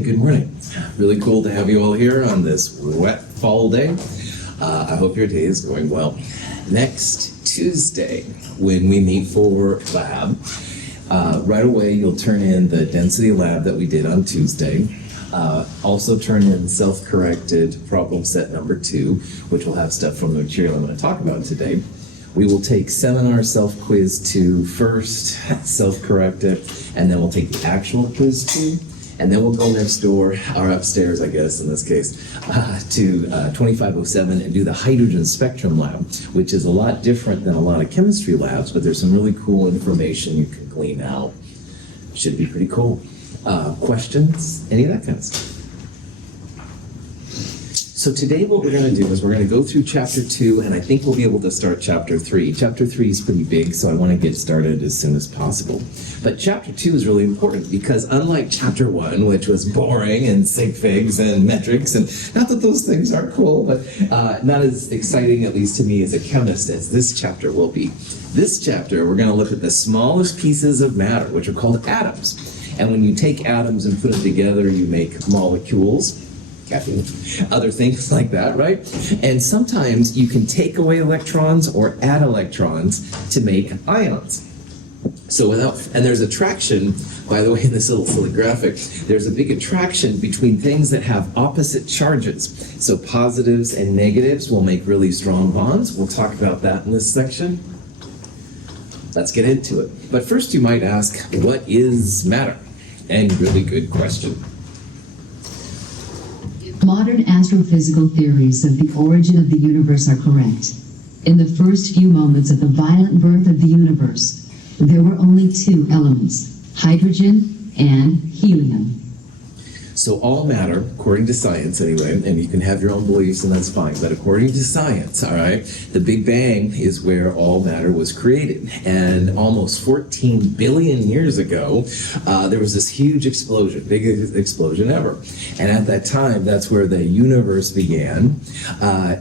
Good morning. Really cool to have you all here on this wet fall day. I hope your day is going well. Next Tuesday, when we meet for lab, right away you'll turn in the density lab that we did on Tuesday. Also turn in self-corrected problem set number 2, which will have stuff from the material I'm going to talk about today. We will take seminar self-quiz 2 first, self-corrected, and then we'll take the actual quiz 2, and then we'll go next door, or upstairs, I guess, in this case, to 2507 and do the hydrogen spectrum lab, which is a lot different than a lot of chemistry labs, but there's some really cool information you can glean out. Should be pretty cool. Questions? Any of that kind of stuff? So today what we're going to do is we're going to go through Chapter 2, and I think we'll be able to start Chapter 3. Chapter 3 is pretty big, so I want to get started as soon as possible. But Chapter 2 is really important because unlike Chapter 1, which was boring and sig figs and metrics, and not that those things aren't cool, but not as exciting, at least to me as a chemist, as this chapter will be. This chapter, we're going to look at the smallest pieces of matter, which are called atoms. And when you take atoms and put them together, you make molecules. Caffeine, other things like that, right? And sometimes you can take away electrons or add electrons to make ions. So and there's attraction, by the way, in this little silly graphic, there's a big attraction between things that have opposite charges. So positives and negatives will make really strong bonds. We'll talk about that in this section. Let's get into it. But first you might ask, what is matter? And really good question. Modern astrophysical theories of the origin of the universe are correct. In the first few moments of the violent birth of the universe, there were only 2 elements, hydrogen and helium. So all matter, according to science anyway, and you can have your own beliefs and that's fine, but according to science, all right, the Big Bang is where all matter was created. And almost 14 billion years ago, there was this huge explosion, biggest explosion ever. And at that time, that's where the universe began.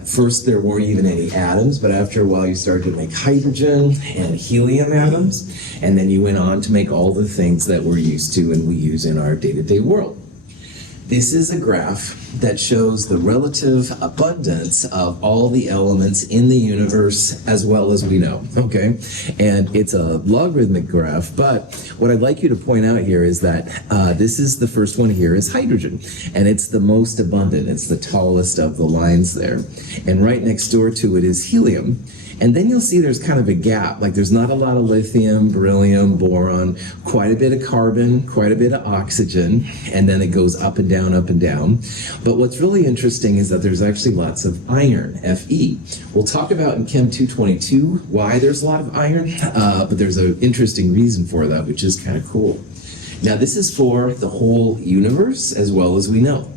First, there weren't even any atoms, but after a while, you started to make hydrogen and helium atoms. And then you went on to make all the things that we're used to and we use in our day-to-day world. This is a graph that shows the relative abundance of all the elements in the universe as well as we know, okay? And it's a logarithmic graph, but what I'd like you to point out here is that this is the first one here is hydrogen, and it's the most abundant. It's the tallest of the lines there. And right next door to it is helium. And then you'll see there's kind of a gap, like there's not a lot of lithium, beryllium, boron, quite a bit of carbon, quite a bit of oxygen, and then it goes up and down, up and down. But what's really interesting is that there's actually lots of iron, Fe. We'll talk about in Chem 222 why there's a lot of iron, but there's an interesting reason for that, which is kind of cool. Now this is for the whole universe as well as we know.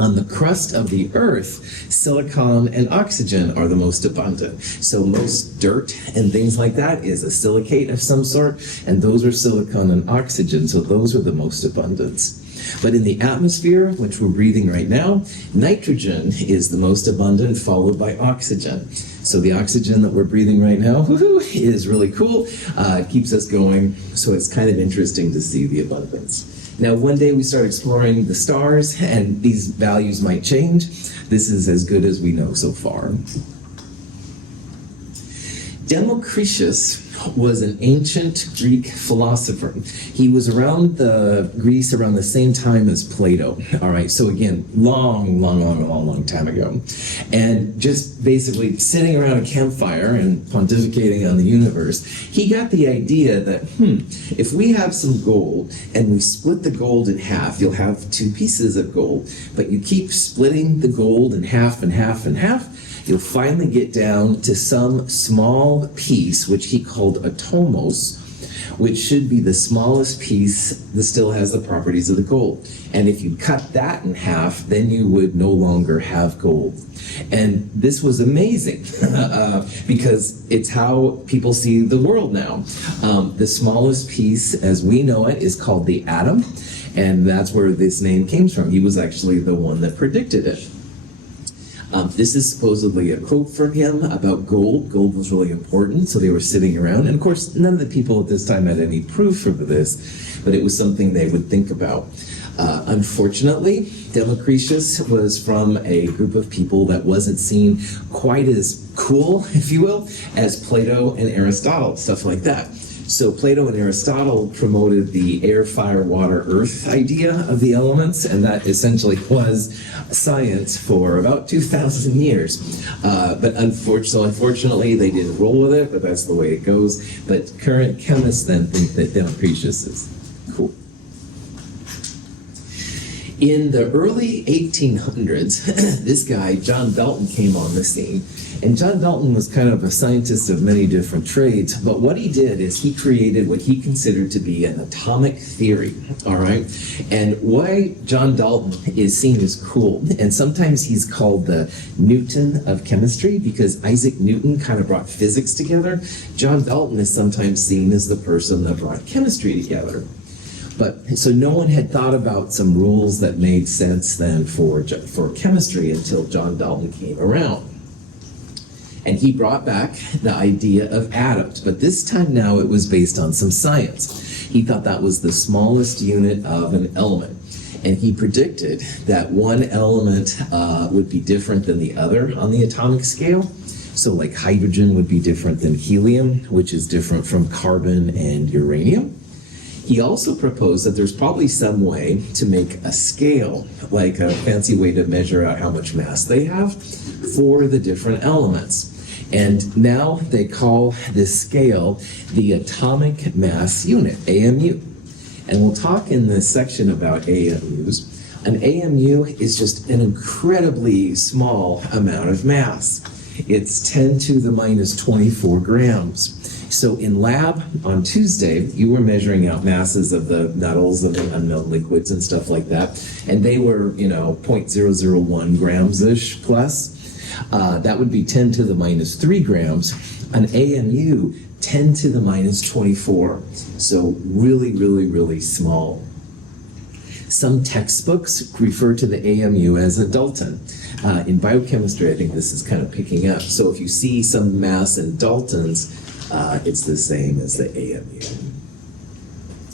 On the crust of the Earth, silicon and oxygen are the most abundant. So most dirt and things like that is a silicate of some sort, and those are silicon and oxygen, so those are the most abundant. But in the atmosphere, which we're breathing right now, nitrogen is the most abundant, followed by oxygen. So the oxygen that we're breathing right now is really cool. It keeps us going, so it's kind of interesting to see the abundance. Now, one day we start exploring the stars, and these values might change. This is as good as we know so far. Democritus was an ancient Greek philosopher. He was around Greece around the same time as Plato. All right, so again, long time ago. And just basically sitting around a campfire and pontificating on the universe, he got the idea that, if we have some gold and we split the gold in half, you'll have 2 pieces of gold. But you keep splitting the gold in half and half and half, you'll finally get down to some small piece, which he called atomos, which should be the smallest piece that still has the properties of the gold. And if you cut that in half, then you would no longer have gold. And this was amazing because it's how people see the world now. The smallest piece, as we know it, is called the atom, and that's where this name came from. He was actually the one that predicted it. This is supposedly a quote from him about gold. Gold was really important, so they were sitting around. And of course, none of the people at this time had any proof of this, but it was something they would think about. Unfortunately, Democritus was from a group of people that wasn't seen quite as cool, if you will, as Plato and Aristotle, stuff like that. So Plato and Aristotle promoted the air, fire, water, earth idea of the elements, and that essentially was science for about 2,000 years. But unfortunately, they didn't roll with it, but that's the way it goes. But current chemists then think that Democritus is cool. In the early 1800s, this guy, John Dalton, came on the scene. And John Dalton was kind of a scientist of many different trades, but what he did is he created what he considered to be an atomic theory, all right? And why John Dalton is seen as cool, and sometimes he's called the Newton of chemistry because Isaac Newton kind of brought physics together. John Dalton is sometimes seen as the person that brought chemistry together. But so no one had thought about some rules that made sense then for chemistry until John Dalton came around. And he brought back the idea of atoms, but this time now it was based on some science. He thought that was the smallest unit of an element. And he predicted that one element would be different than the other on the atomic scale. So like hydrogen would be different than helium, which is different from carbon and uranium. He also proposed that there's probably some way to make a scale, like a fancy way to measure out how much mass they have for the different elements. And now they call this scale the atomic mass unit, AMU. And we'll talk in this section about AMUs. An AMU is just an incredibly small amount of mass. It's 10 to the minus 24 grams. So in lab on Tuesday, you were measuring out masses of the metals and the unknown liquids and stuff like that. And they were, 0.001 grams-ish plus. That would be 10 to the minus 3 grams. An AMU, 10 to the minus 24. So really, really, really small. Some textbooks refer to the AMU as a Dalton. In biochemistry, I think this is kind of picking up. So if you see some mass in Daltons, it's the same as the AMU.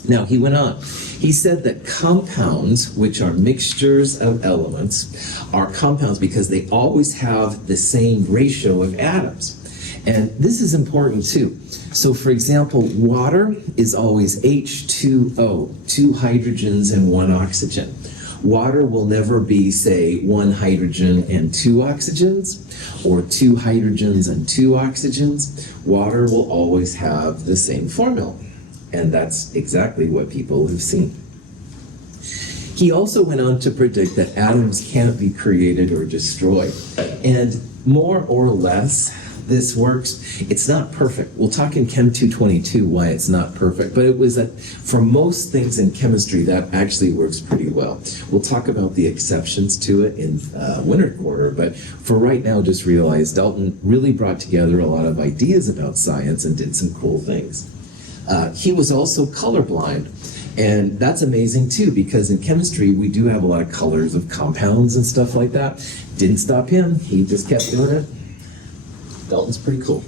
Now, he went on. He said that compounds, which are mixtures of elements, are compounds because they always have the same ratio of atoms. And this is important too. So for example, water is always H2O, 2 hydrogens and 1 oxygen. Water will never be, say, 1 hydrogen and 2 oxygens, or 2 hydrogens and 2 oxygens. Water will always have the same formula. And that's exactly what people have seen. He also went on to predict that atoms can't be created or destroyed. And more or less, this works. It's not perfect. We'll talk in Chem 222 why it's not perfect, but it was that for most things in chemistry, that actually works pretty well. We'll talk about the exceptions to it in winter quarter, but for right now, just realize Dalton really brought together a lot of ideas about science and did some cool things. He was also colorblind. And that's amazing too, because in chemistry, we do have a lot of colors of compounds and stuff like that. Didn't stop him. He just kept doing it. Dalton's pretty cool.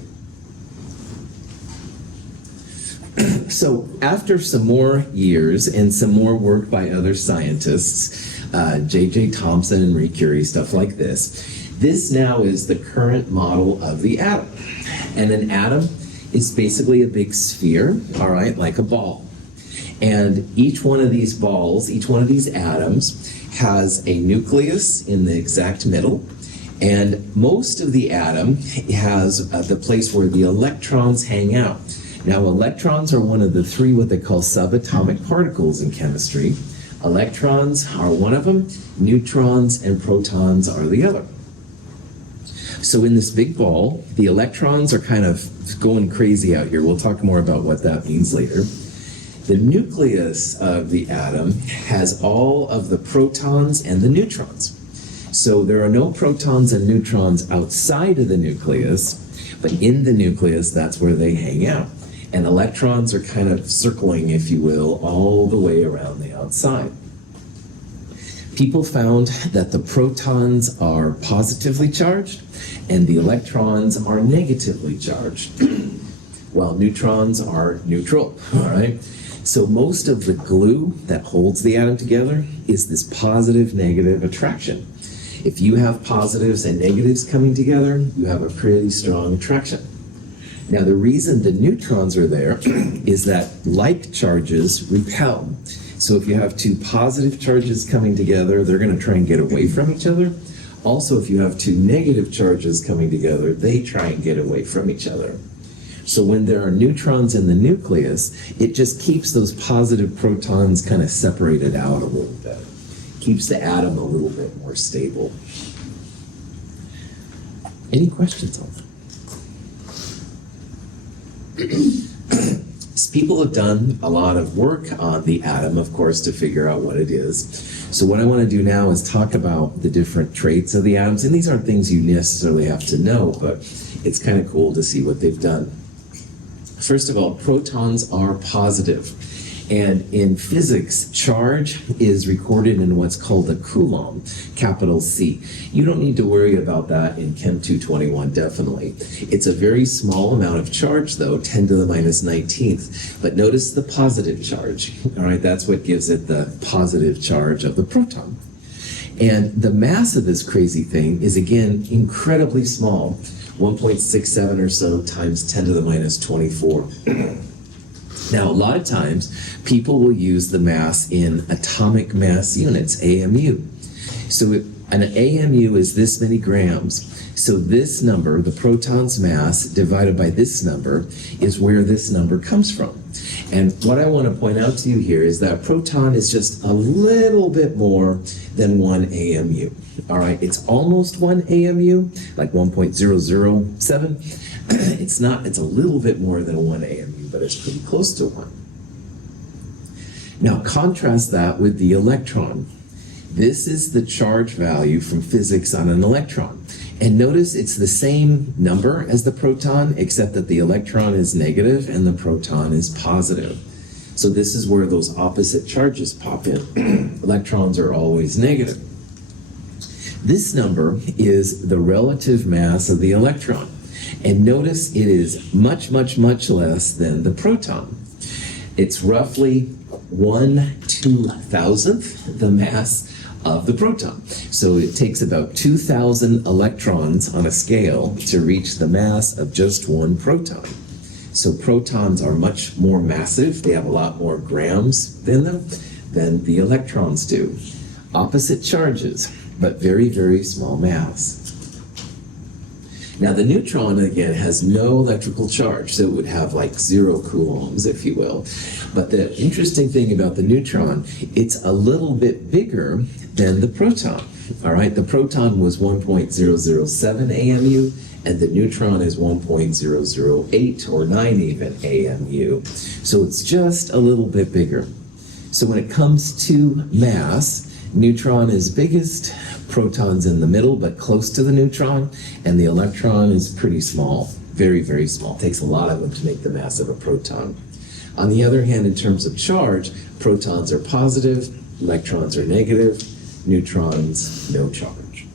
So after some more years and some more work by other scientists, J.J. Thomson and Marie Curie, stuff like this now is the current model of the atom. And an atom is basically a big sphere, all right, like a ball. And each one of these balls, each one of these atoms has a nucleus in the exact middle. And most of the atom has the place where the electrons hang out. Now, electrons are one of the 3 what they call subatomic particles in chemistry. Electrons are one of them, neutrons and protons are the other. So in this big ball, the electrons are kind of going crazy out here. We'll talk more about what that means later. The nucleus of the atom has all of the protons and the neutrons. So there are no protons and neutrons outside of the nucleus, but in the nucleus, that's where they hang out. And electrons are kind of circling, if you will, all the way around the outside. People found that the protons are positively charged and the electrons are negatively charged, while neutrons are neutral, all right? So most of the glue that holds the atom together is this positive-negative attraction. If you have positives and negatives coming together, you have a pretty strong attraction. Now, the reason the neutrons are there is that like charges repel. So if you have two positive charges coming together, they're going to try and get away from each other. Also, if you have two negative charges coming together, they try and get away from each other. So when there are neutrons in the nucleus, it just keeps those positive protons kind of separated out a little bit. Keeps the atom a little bit more stable. Any questions on that? People have done a lot of work on the atom, of course, to figure out what it is. So what I want to do now is talk about the different traits of the atoms. And these aren't things you necessarily have to know, but it's kind of cool to see what they've done. First of all, protons are positive. And in physics, charge is recorded in what's called a coulomb, capital C. You don't need to worry about that in Chem 221, definitely. It's a very small amount of charge, though, 10 to the minus 19th. But notice the positive charge. All right, that's what gives it the positive charge of the proton. And the mass of this crazy thing is, again, incredibly small, 1.67 or so times 10 to the minus 24. Now, a lot of times, people will use the mass in atomic mass units, AMU. So an AMU is this many grams. So this number, the proton's mass divided by this number, is where this number comes from. And what I want to point out to you here is that proton is just a little bit more than 1 AMU. All right, it's almost 1 AMU, like 1.007. It's not, it's a little bit more than 1 AMU, but it's pretty close to 1. Now contrast that with the electron. This is the charge value from physics on an electron. And notice it's the same number as the proton, except that the electron is negative and the proton is positive. So this is where those opposite charges pop in. Electrons are always negative. This number is the relative mass of the electron. And notice it is much, much, much less than the proton. It's roughly 1/2000th the mass of the proton. So it takes about 2,000 electrons on a scale to reach the mass of just one proton. So protons are much more massive. They have a lot more grams in them than the electrons do. Opposite charges, but very, very small mass. Now the neutron, again, has no electrical charge, so it would have like 0 coulombs, if you will. But the interesting thing about the neutron, it's a little bit bigger than the proton. All right, the proton was 1.007 AMU, and the neutron is 1.008 or 9 even AMU. So it's just a little bit bigger. So when it comes to mass, neutron is biggest, proton's in the middle but close to the neutron, and the electron is pretty small, very, very small. It takes a lot of them to make the mass of a proton. On the other hand, in terms of charge, protons are positive, electrons are negative, neutrons, no charge.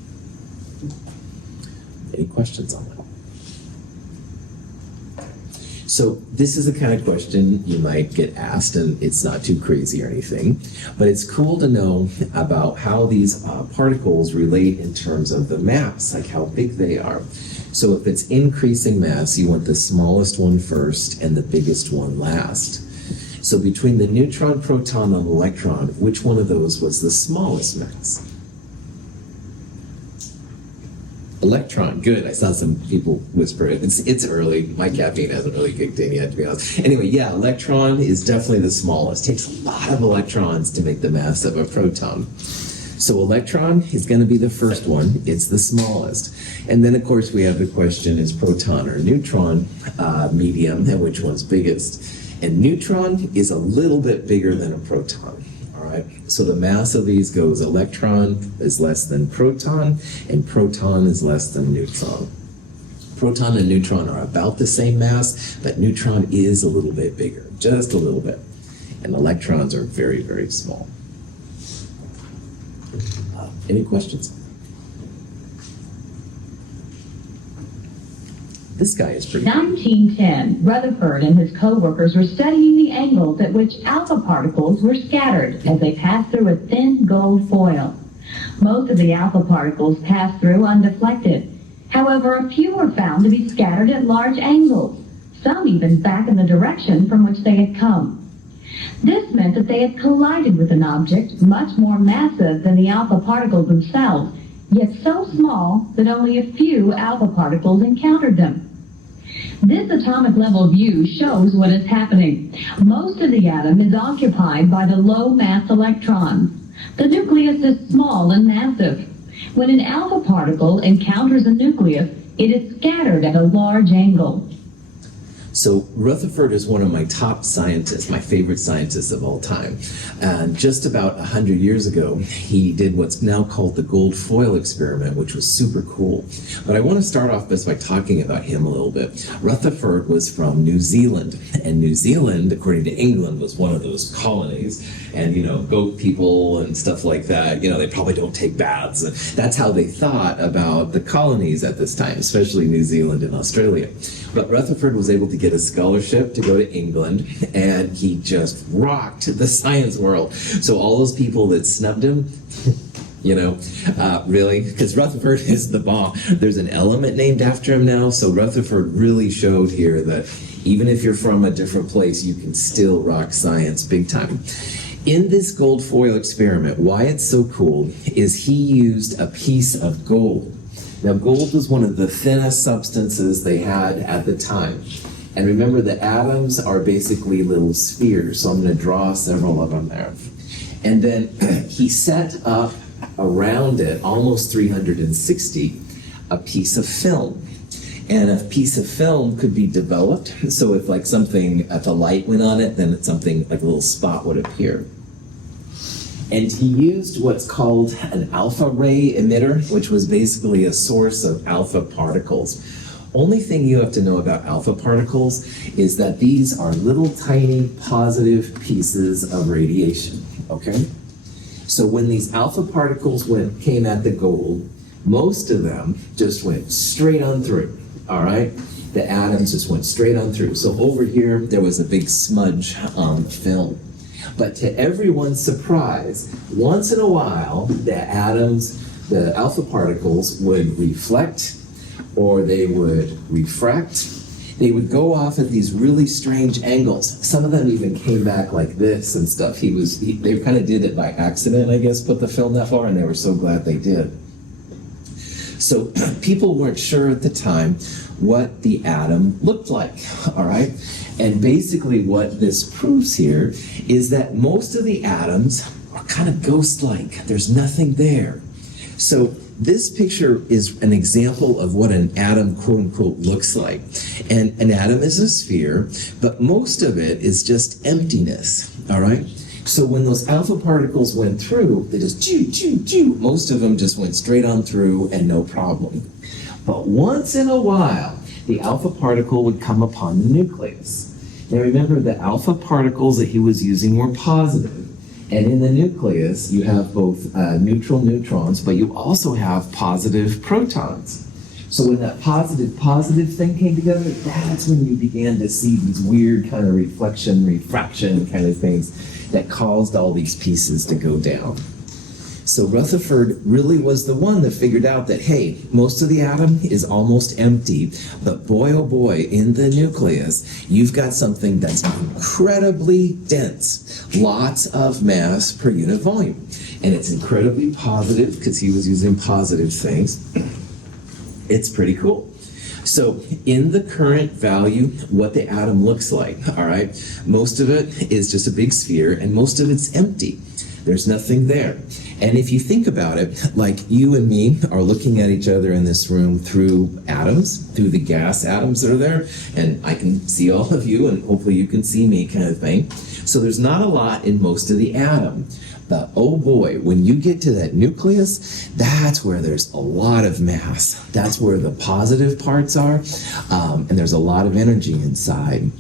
Any questions on that? So this is the kind of question you might get asked, and it's not too crazy or anything, but it's cool to know about how these particles relate in terms of the mass, like how big they are. So if it's increasing mass, you want the smallest one first and the biggest one last. So between the neutron, proton, and electron, which one of those was the smallest mass? Electron, good. I saw some people whisper it. It's early. My caffeine hasn't really kicked in yet, to be honest. Anyway, yeah, electron is definitely the smallest. It takes a lot of electrons to make the mass of a proton. So electron is going to be the first one. It's the smallest. And then, of course, we have the question, is proton or neutron medium, and which one's biggest? And neutron is a little bit bigger than a proton. Right? So the mass of these goes electron is less than proton, and proton is less than neutron. Proton and neutron are about the same mass, but neutron is a little bit bigger, just a little bit. And electrons are very, very small. Any questions? This guy is pretty cool. 1910, Rutherford and his co-workers were studying the angles at which alpha particles were scattered as they passed through a thin gold foil. Most of the alpha particles passed through undeflected. However, a few were found to be scattered at large angles, some even back in the direction from which they had come. This meant that they had collided with an object much more massive than the alpha particles themselves, yet so small that only a few alpha particles encountered them. This atomic level view shows what is happening. Most of the atom is occupied by the low mass electrons. The nucleus is small and massive. When an alpha particle encounters a nucleus, it is scattered at a large angle. So Rutherford is one of my top scientists, my favorite scientists of all time. And just about 100 years ago, he did what's now called the gold foil experiment, which was super cool. But I want to start off just by talking about him a little bit. Rutherford was from New Zealand, and New Zealand, according to England, was one of those colonies. And, goat people and stuff like that, they probably don't take baths. That's how they thought about the colonies at this time, especially New Zealand and Australia. But Rutherford was able to get a scholarship to go to England, and he just rocked the science world. So all those people that snubbed him, really, because Rutherford is the bomb. There's an element named after him now, so Rutherford really showed here that even if you're from a different place, you can still rock science big time. In this gold foil experiment, why it's so cool is he used a piece of gold. Now, gold was one of the thinnest substances they had at the time. And remember, the atoms are basically little spheres, so I'm going to draw several of them there. And then he set up around it, almost 360, a piece of film. And a piece of film could be developed, so if if a light went on it, then something like a little spot would appear. And he used what's called an alpha ray emitter, which was basically a source of alpha particles. Only thing you have to know about alpha particles is that these are little tiny positive pieces of radiation, okay? So when these alpha particles came at the gold, most of them just went straight on through, all right? The atoms just went straight on through. So over here, there was a big smudge on the film. But to everyone's surprise, once in a while, the alpha particles would reflect, or they would refract. They would go off at these really strange angles. Some of them even came back like this and stuff. They kind of did it by accident, I guess, put the film that far, and they were so glad they did. So people weren't sure at the time what the atom looked like, all right? And basically what this proves here is that most of the atoms are kind of ghost-like. There's nothing there. So this picture is an example of what an atom, quote-unquote, looks like. And an atom is a sphere, but most of it is just emptiness, all right? So when those alpha particles went through, they just choo. Most of them just went straight on through and no problem. But once in a while, the alpha particle would come upon the nucleus. Now remember, the alpha particles that he was using were positive. And in the nucleus, you have both neutral neutrons, but you also have positive protons. So when that positive thing came together, that's when you began to see these weird kind of refraction kind of things that caused all these pieces to go down. So Rutherford really was the one that figured out that, hey, most of the atom is almost empty, but boy, oh boy, in the nucleus, you've got something that's incredibly dense, lots of mass per unit volume. And it's incredibly positive because he was using positive things. It's pretty cool. So in the current value, what the atom looks like, all right, most of it is just a big sphere and most of it's empty. There's nothing there. And if you think about it, like you and me are looking at each other in this room through atoms, through the gas atoms that are there, and I can see all of you and hopefully you can see me kind of thing. So there's not a lot in most of the atom. But oh boy, when you get to that nucleus, that's where there's a lot of mass. That's where the positive parts are, and there's a lot of energy inside.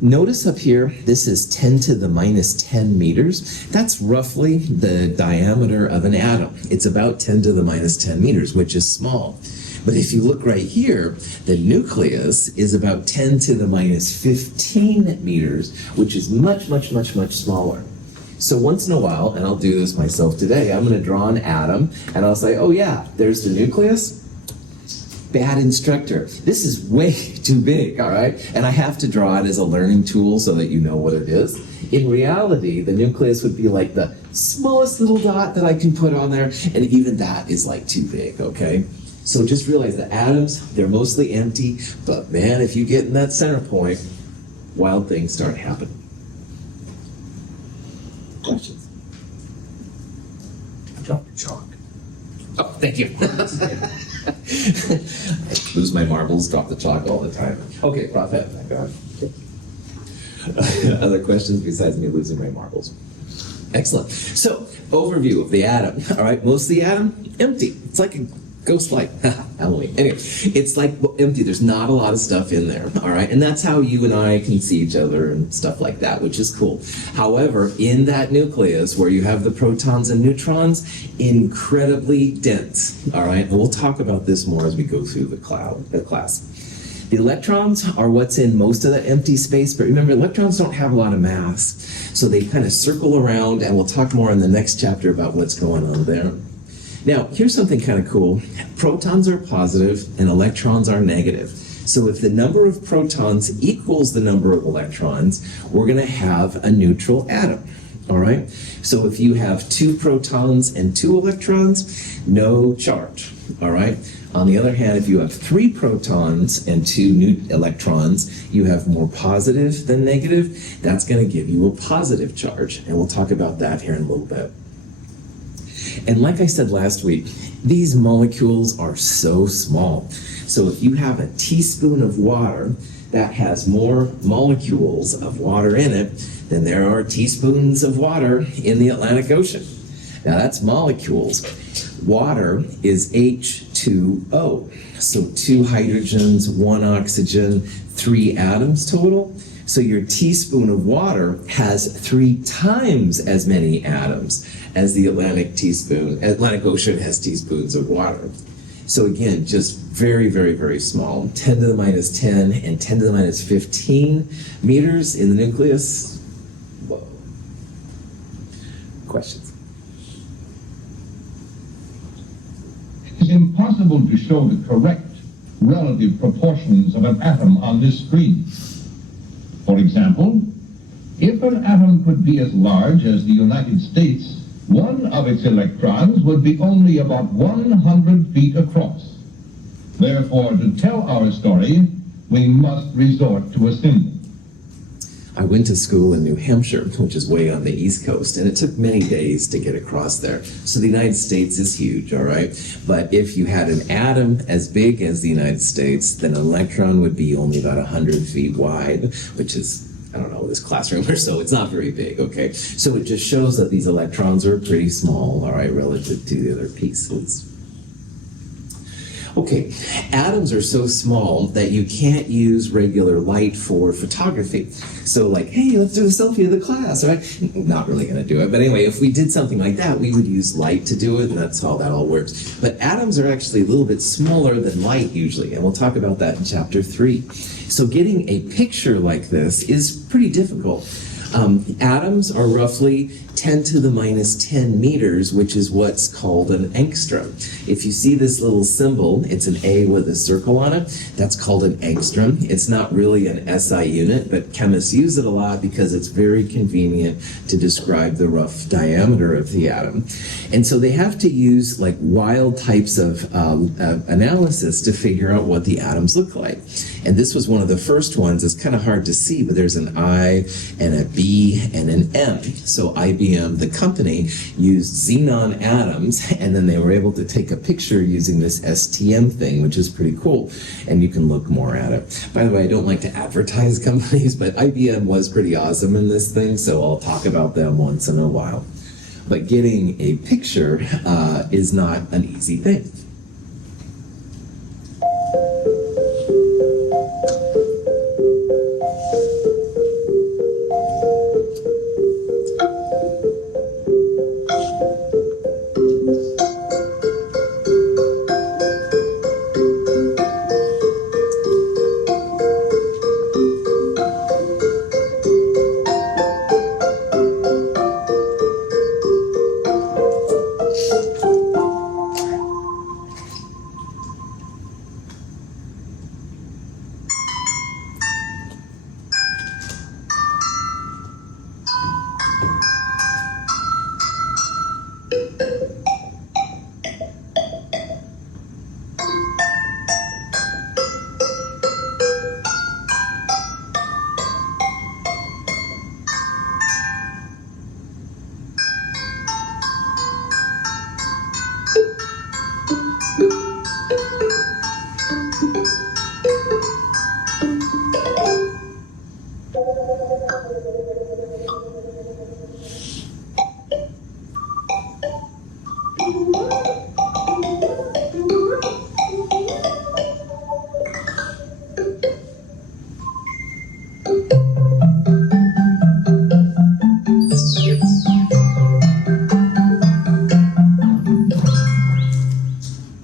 Notice up here, this is 10 to the minus 10 meters. That's roughly the diameter of an atom. It's about 10 to the minus 10 meters, which is small. But if you look right here, the nucleus is about 10 to the minus 15 meters, which is much, much, much, much smaller. So once in a while, and I'll do this myself today, I'm going to draw an atom, and I'll say, oh yeah, there's the nucleus. Bad instructor. This is way too big, all right? And I have to draw it as a learning tool so that you know what it is. In reality, the nucleus would be like the smallest little dot that I can put on there, and even that is like too big, okay? So just realize that atoms, they're mostly empty, but man, if you get in that center point, wild things start happening. Questions? Drop the chalk. Oh, thank you. I lose my marbles, drop the chalk all the time. Okay, Prophet, thank God. Other questions besides me losing my marbles? Excellent. So, overview of the atom. All right, most of the atom, empty. It's like a ghost light. Halloween. Anyway, it's like empty. There's not a lot of stuff in there. All right, and that's how you and I can see each other and stuff like that, which is cool. However, in that nucleus where you have the protons and neutrons, incredibly dense. All right, and we'll talk about this more as we go through the class. The electrons are what's in most of that empty space, but remember, electrons don't have a lot of mass, so they kind of circle around, and we'll talk more in the next chapter about what's going on there. Now, here's something kind of cool. Protons are positive and electrons are negative. So if the number of protons equals the number of electrons, we're going to have a neutral atom. All right? So if you have 2 protons and 2 electrons, no charge. All right? On the other hand, if you have 3 protons and 2 electrons, you have more positive than negative. That's going to give you a positive charge. And we'll talk about that here in a little bit. And like I said last week, these molecules are so small. So if you have a teaspoon of water that has more molecules of water in it than there are teaspoons of water in the Atlantic Ocean. Now that's molecules. Water is H2O. So 2 hydrogens, 1 oxygen, 3 atoms total. So your teaspoon of water has 3 times as many atoms as the Atlantic Ocean has teaspoons of water. So again, just very, very, very small. 10 to the minus 10 and 10 to the minus 15 meters in the nucleus. Whoa. Questions? It's impossible to show the correct relative proportions of an atom on this screen. For example, if an atom could be as large as the United States, one of its electrons would be only about 100 feet across. Therefore, to tell our story, we must resort to a symbol. I went to school in New Hampshire, which is way on the East Coast, and it took many days to get across there. So the United States is huge, all right? But if you had an atom as big as the United States, then an electron would be only about 100 feet wide, which is, I don't know, this classroom or so. It's not very big, okay? So it just shows that these electrons are pretty small, all right, relative to the other pieces. Okay, atoms are so small that you can't use regular light for photography. So like, hey, let's do a selfie of the class, right? Not really going to do it. But anyway, if we did something like that, we would use light to do it, and that's how that all works. But atoms are actually a little bit smaller than light usually, and we'll talk about that in chapter 3. So getting a picture like this is pretty difficult. Atoms are roughly 10 to the minus 10 meters, which is what's called an angstrom. If you see this little symbol, it's an A with a circle on it. That's called an angstrom. It's not really an SI unit, but chemists use it a lot because it's very convenient to describe the rough diameter of the atom. And so they have to use like wild types of analysis to figure out what the atoms look like. And this was one of the first ones. It's kind of hard to see, but there's an I and a B and an M. So IBM, the company, used xenon atoms, and then they were able to take a picture using this STM thing, which is pretty cool. And you can look more at it. By the way, I don't like to advertise companies, but IBM was pretty awesome in this thing, so I'll talk about them once in a while. But getting a picture is not an easy thing.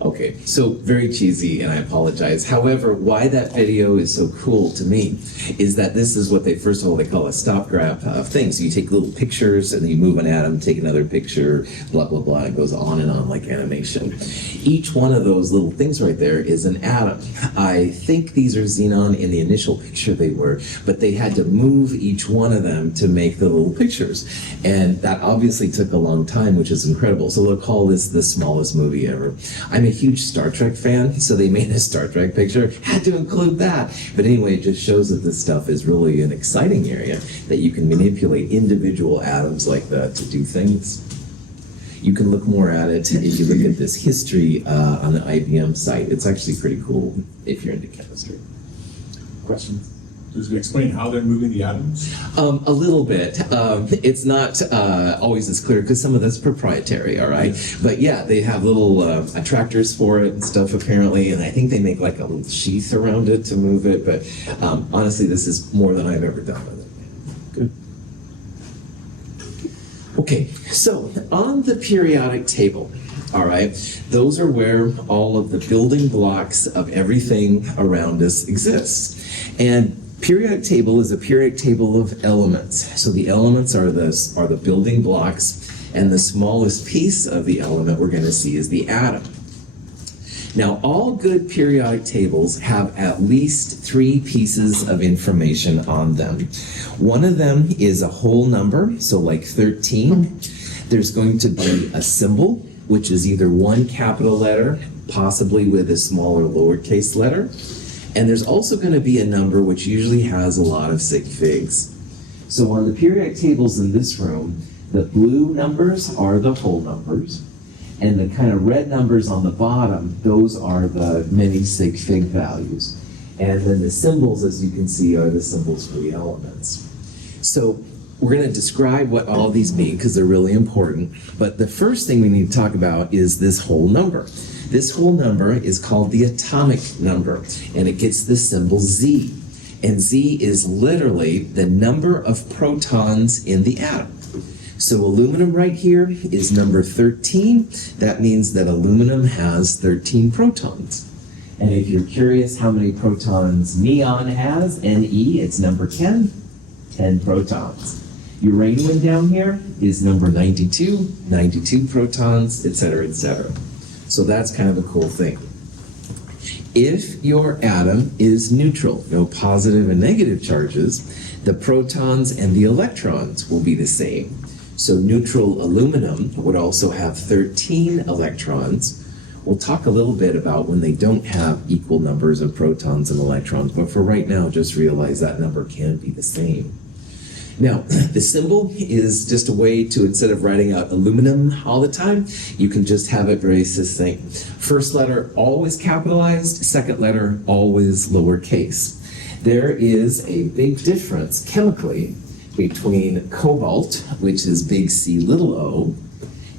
Okay, so very cheesy, and I apologize. However, why that video is so cool to me is that this is what first of all, they call a stop graph thing. So you take little pictures, and then you move an atom, take another picture, blah, blah, blah. It goes on and on like animation. Each one of those little things right there is an atom. I think these are xenon. In the initial picture they were, but they had to move each one of them to make the little pictures. And that obviously took a long time, which is incredible. So they'll call this the smallest movie ever. I'm a huge Star Trek fan, so they made a Star Trek picture, had to include that. But anyway, it just shows that this stuff is really an exciting area, that you can manipulate individual atoms like that to do things. You can look more at it if you look at this history on the IBM site. It's actually pretty cool if you're into chemistry. Questions? Does it explain how they're moving the atoms? A little bit. It's not always as clear because some of that's proprietary, all right? But yeah, they have little attractors for it and stuff apparently, and I think they make like a little sheath around it to move it, but honestly, this is more than I've ever done with it. Good. Okay, so on the periodic table, all right, those are where all of the building blocks of everything around us exists. And periodic table is a periodic table of elements. So the elements are the building blocks, and the smallest piece of the element we're going to see is the atom. Now, all good periodic tables have at least 3 pieces of information on them. One of them is a whole number, so like 13. There's going to be a symbol, which is either one capital letter, possibly with a smaller lowercase letter. And there's also going to be a number which usually has a lot of sig figs. So on the periodic tables in this room, the blue numbers are the whole numbers, and the kind of red numbers on the bottom, those are the many sig fig values. And then the symbols, as you can see, are the symbols for the elements. So we're going to describe what all of these mean because they're really important. But the first thing we need to talk about is this whole number. This whole number is called the atomic number, and it gets the symbol Z. And Z is literally the number of protons in the atom. So aluminum right here is number 13. That means that aluminum has 13 protons. And if you're curious how many protons neon has, Ne, it's number 10, 10 protons. Uranium down here is number 92, 92 protons, etc., etc. So that's kind of a cool thing. If your atom is neutral, no positive and negative charges, the protons and the electrons will be the same. So neutral aluminum would also have 13 electrons. We'll talk a little bit about when they don't have equal numbers of protons and electrons, but for right now, just realize that number can be the same. Now, the symbol is just a way to, instead of writing out aluminum all the time, you can just have it very succinct. First letter always capitalized, second letter always lowercase. There is a big difference chemically between cobalt, which is big C little o,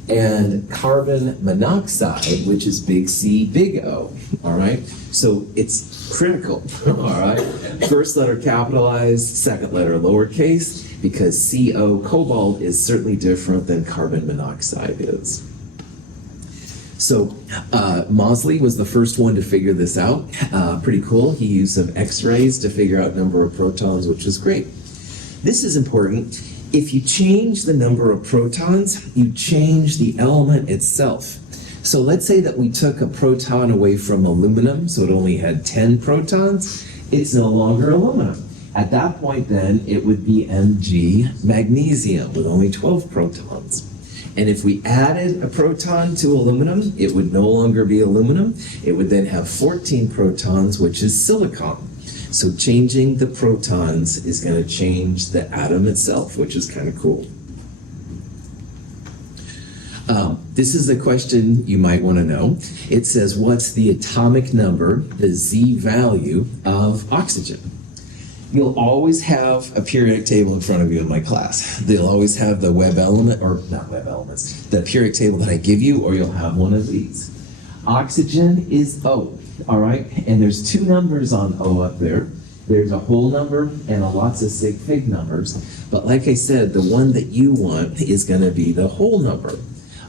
and carbon monoxide, which is big C big O, all right? So it's critical, all right? First letter capitalized, second letter lowercase, because CO, cobalt, is certainly different than carbon monoxide is. So Mosley was the first one to figure this out. Pretty cool. He used some X-rays to figure out number of protons, which was great. This is important. If you change the number of protons, you change the element itself. So let's say that we took a proton away from aluminum, so it only had 10 protons. It's no longer aluminum. At that point then, it would be Mg, magnesium, with only 12 protons. And if we added a proton to aluminum, it would no longer be aluminum. It would then have 14 protons, which is silicon. So changing the protons is going to change the atom itself, which is kind of cool. This is a question you might want to know. It says, what's the atomic number, the Z value of oxygen? You'll always have a periodic table in front of you in my class. They'll always have the Webb element, or not Webb elements, the periodic table that I give you, or you'll have one of these. Oxygen is O, all right? And there's two numbers on O up there. There's a whole number and a lots of sig fig numbers. But like I said, the one that you want is going to be the whole number.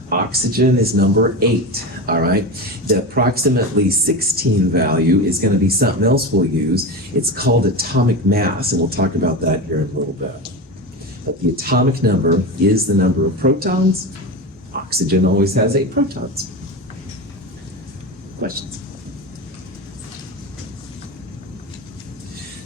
Oxygen is number 8, all right? The approximately 16 value is going to be something else we'll use. It's called atomic mass, and we'll talk about that here in a little bit. But the atomic number is the number of protons. Oxygen always has 8 protons. Questions?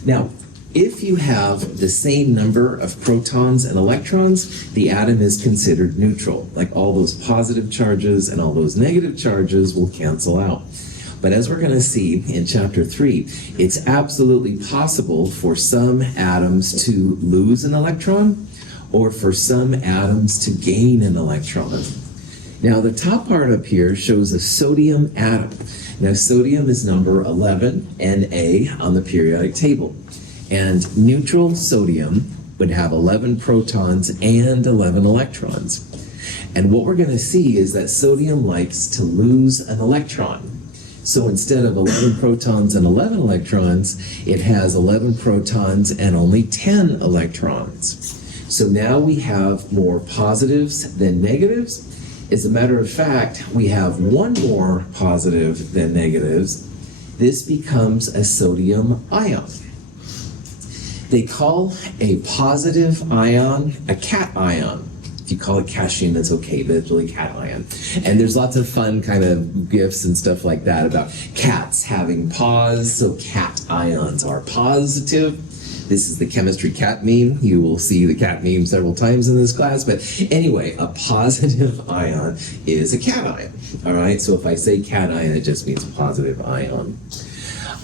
Now, if you have the same number of protons and electrons, the atom is considered neutral. Like all those positive charges and all those negative charges will cancel out. But as we're going to see in chapter 3, it's absolutely possible for some atoms to lose an electron or for some atoms to gain an electron. Now, the top part up here shows a sodium atom. Now, sodium is number 11, Na, on the periodic table. And neutral sodium would have 11 protons and 11 electrons. And what we're going to see is that sodium likes to lose an electron. So instead of 11 protons and 11 electrons, it has 11 protons and only 10 electrons. So now we have more positives than negatives. As a matter of fact, we have one more positive than negatives. This becomes a sodium ion. They call a positive ion a cation. If you call it cation, that's okay, but it's really cation. And there's lots of fun kind of gifs and stuff like that about cats having paws, so cations are positive. This is the chemistry cat meme. You will see the cat meme several times in this class. But anyway, a positive ion is a cation. All right, so if I say cation, it just means positive ion.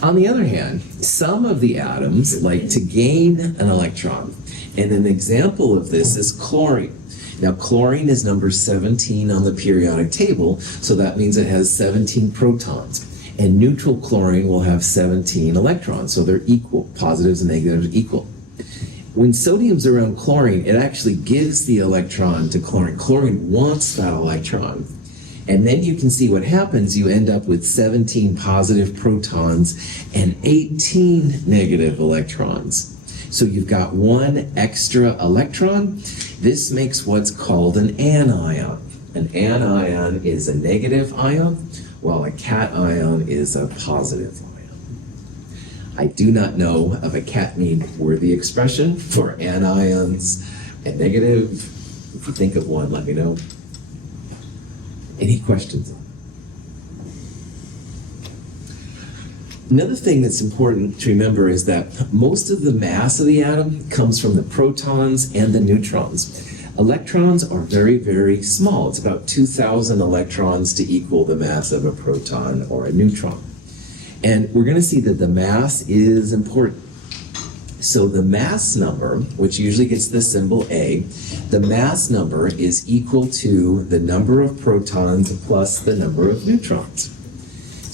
On the other hand, some of the atoms like to gain an electron. And an example of this is chlorine. Now, chlorine is number 17 on the periodic table, so that means it has 17 protons. And neutral chlorine will have 17 electrons, so they're equal. Positives and negatives equal. When sodium's around chlorine, it actually gives the electron to chlorine. Chlorine wants that electron. And then you can see what happens. You end up with 17 positive protons and 18 negative electrons. So you've got one extra electron. This makes what's called an anion. An anion is a negative ion, while a cation is a positive ion. I do not know of a cat meme-worthy expression for anions and negative. If you think of one, let me know. Any questions? Another thing that's important to remember is that most of the mass of the atom comes from the protons and the neutrons. Electrons are very, very small. It's about 2,000 electrons to equal the mass of a proton or a neutron. And we're going to see that the mass is important. So the mass number, which usually gets the symbol A, the mass number is equal to the number of protons plus the number of neutrons.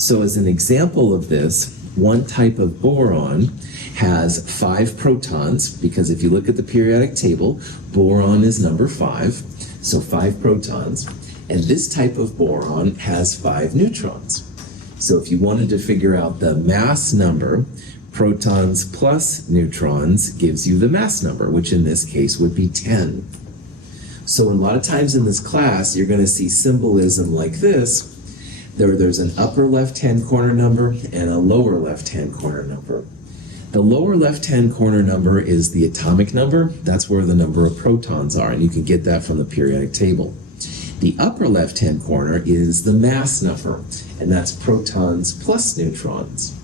So as an example of this, one type of boron has 5 protons, because if you look at the periodic table, boron is number 5, so 5 protons. And this type of boron has 5 neutrons. So if you wanted to figure out the mass number, protons plus neutrons gives you the mass number, which in this case would be 10. So a lot of times in this class, you're going to see symbolism like this. There's an upper left-hand corner number and a lower left-hand corner number. The lower left-hand corner number is the atomic number. That's where the number of protons are, and you can get that from the periodic table. The upper left-hand corner is the mass number, and that's protons plus neutrons.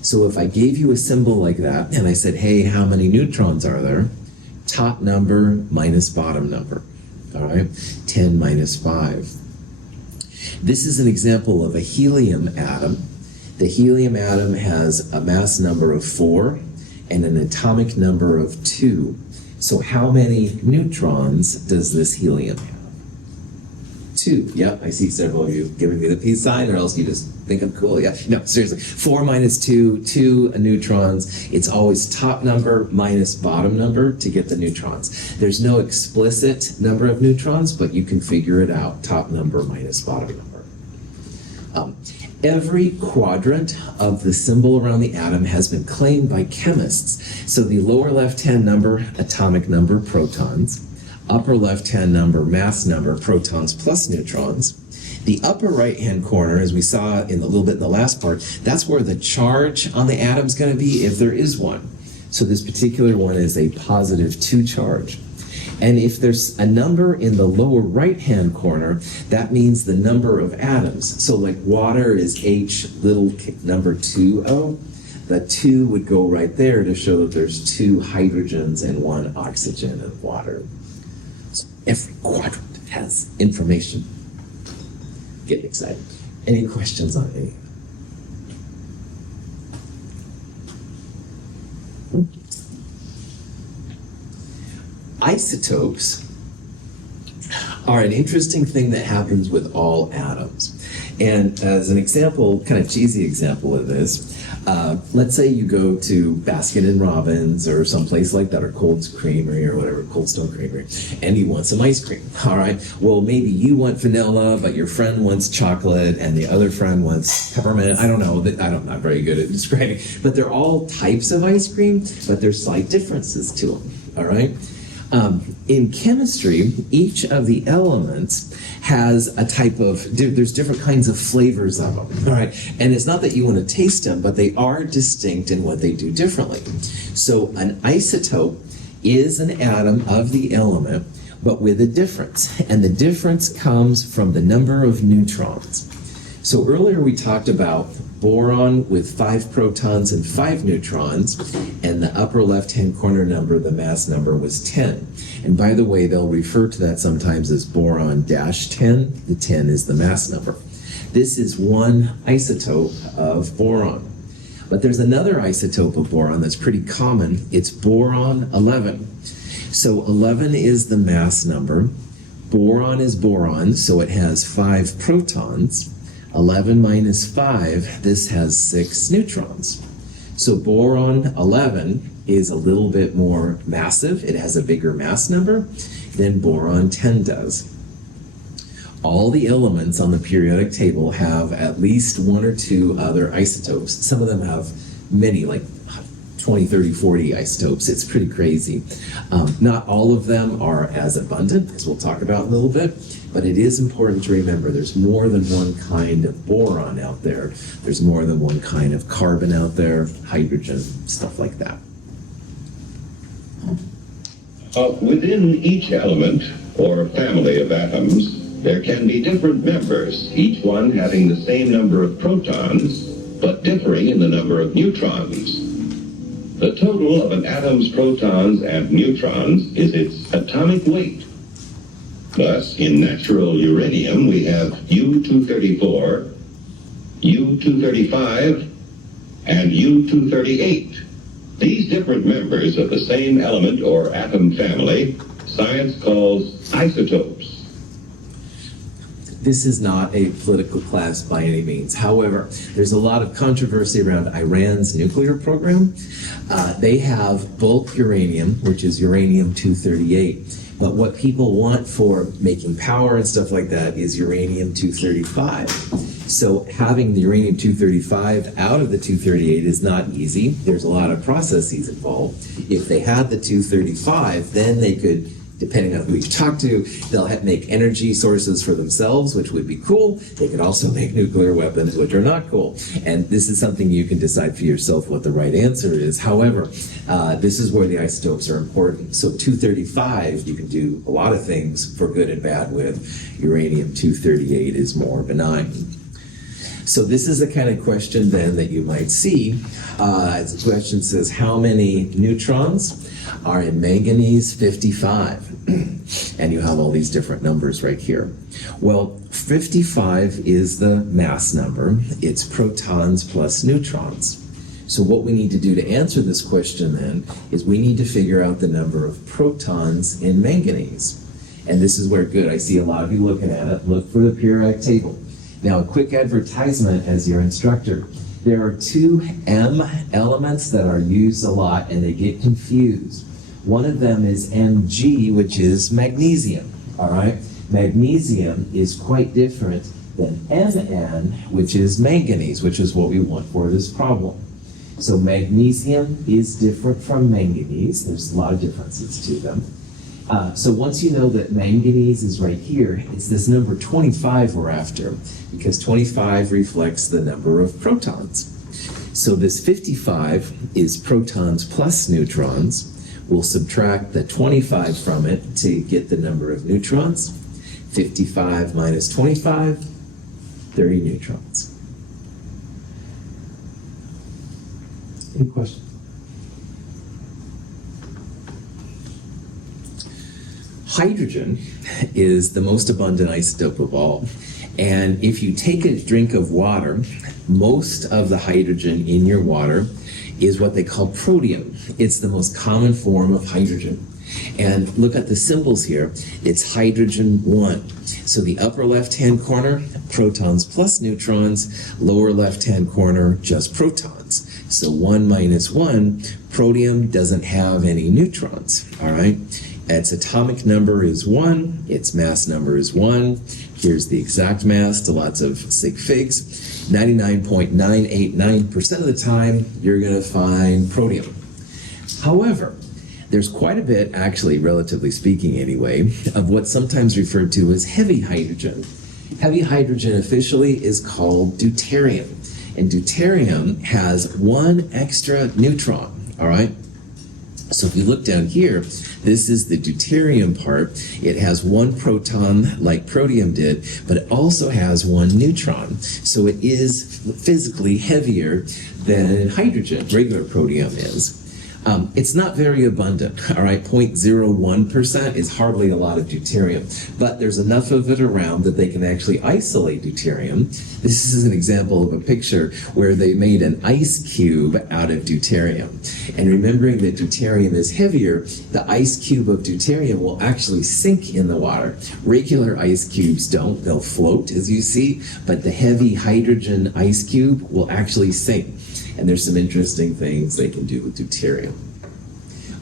So if I gave you a symbol like that, and I said, hey, how many neutrons are there? Top number minus bottom number. all right? 10 minus 5. This is an example of a helium atom. The helium atom has a mass number of 4 and an atomic number of 2. So how many neutrons does this helium have? 2. Yep, I see several of you giving me the peace sign, or else you just think I'm cool. Yeah, no, seriously. 4 minus 2, 2 neutrons. It's always top number minus bottom number to get the neutrons. There's no explicit number of neutrons, but you can figure it out. Top number minus bottom number. Every quadrant of the symbol around the atom has been claimed by chemists. So the lower left-hand number, atomic number, protons. Upper left-hand number, mass number, protons plus neutrons. The upper right-hand corner, as we saw in a little bit in the last part, that's where the charge on the atom is going to be, if there is one. So this particular one is a positive 2 charge. And if there's a number in the lower right-hand corner, that means the number of atoms. So like water is H little number 2O. The 2 would go right there to show that there's 2 hydrogens and 1 oxygen in water. So every quadrant has information. Getting excited. Any questions on any? Isotopes are an interesting thing that happens with all atoms. And as an example, kind of cheesy example of this, let's say you go to Baskin and Robbins or someplace like that, or Cold Creamery or whatever, Cold Stone Creamery, and you want some ice cream. All right. Well, maybe you want vanilla, but your friend wants chocolate, and the other friend wants peppermint. I don't know. I'm not very good at describing, but they're all types of ice cream, but there's slight differences to them. All right. In chemistry, each of the elements has a type of, there's different kinds of flavors of them, all right? And it's not that you want to taste them, but they are distinct in what they do differently. So an isotope is an atom of the element, but with a difference. And the difference comes from the number of neutrons. So earlier we talked about boron with 5 protons and 5 neutrons, and the upper left-hand corner number, the mass number, was 10. And by the way, they'll refer to that sometimes as boron-10. The 10 is the mass number. This is one isotope of boron. But there's another isotope of boron that's pretty common. It's boron-11. So 11 is the mass number. Boron is boron, so it has 5 protons. 11 minus 5, this has 6 neutrons. So boron 11 is a little bit more massive. It has a bigger mass number than boron 10 does. All the elements on the periodic table have at least 1 or 2 other isotopes. Some of them have many, like 20, 30, 40 isotopes. It's pretty crazy. Not all of them are as abundant, as we'll talk about in a little bit. But it is important to remember there's more than one kind of boron out there. There's more than one kind of carbon out there, hydrogen, stuff like that. Within each element or family of atoms, there can be different members, each one having the same number of protons, but differing in the number of neutrons. The total of an atom's protons and neutrons is its atomic weight. Thus, in natural uranium, we have U-234, U-235, and U-238. These different members of the same element or atom family, science calls isotopes. This is not a political class by any means. However, there's a lot of controversy around Iran's nuclear program. They have bulk uranium, which is uranium-238. But what people want for making power and stuff like that is uranium-235. So having the uranium-235 out of the 238 is not easy. There's a lot of processes involved. If they had the 235, then they could, depending on who you talk to, they'll make energy sources for themselves, which would be cool. They could also make nuclear weapons, which are not cool. And this is something you can decide for yourself what the right answer is. However, this is where the isotopes are important. So 235, you can do a lot of things for good and bad with. Uranium-238 is more benign. So this is the kind of question then that you might see. The question says, how many neutrons are in manganese 55? And you have all these different numbers right here. Well, 55 is the mass number. It's protons plus neutrons. So what we need to do to answer this question then is we need to figure out the number of protons in manganese. And this is where, good, I see a lot of you looking at it. Look for the periodic table. Now, a quick advertisement as your instructor. There are two M elements that are used a lot and they get confused. One of them is Mg, which is magnesium, all right? Magnesium is quite different than Mn, which is manganese, which is what we want for this problem. So magnesium is different from manganese. There's a lot of differences to them. So once you know that manganese is right here, it's this number 25 we're after, because 25 reflects the number of protons. So this 55 is protons plus neutrons. We'll subtract the 25 from it to get the number of neutrons. 55 minus 25, 30 neutrons. Any questions? Hydrogen is the most abundant isotope of all. And if you take a drink of water, most of the hydrogen in your water is what they call protium. It's the most common form of hydrogen. And look at the symbols here. It's hydrogen 1. So the upper left-hand corner, protons plus neutrons. Lower left-hand corner, just protons. So 1 minus 1, protium doesn't have any neutrons, all right? Its atomic number is 1. Its mass number is 1. Here's the exact mass to lots of sig figs. 99.989% of the time, you're going to find protium. However, there's quite a bit, actually, relatively speaking anyway, of what's sometimes referred to as heavy hydrogen. Heavy hydrogen officially is called deuterium. And deuterium has 1 extra neutron, all right? So if you look down here, this is the deuterium part. It has 1 proton like protium did, but it also has 1 neutron. So it is physically heavier than hydrogen, regular protium is. It's not very abundant, all right? 0.01% is hardly a lot of deuterium, but there's enough of it around that they can actually isolate deuterium. This is an example of a picture where they made an ice cube out of deuterium. And remembering that deuterium is heavier, the ice cube of deuterium will actually sink in the water. Regular ice cubes don't, they'll float as you see, but the heavy hydrogen ice cube will actually sink. And there's some interesting things they can do with deuterium.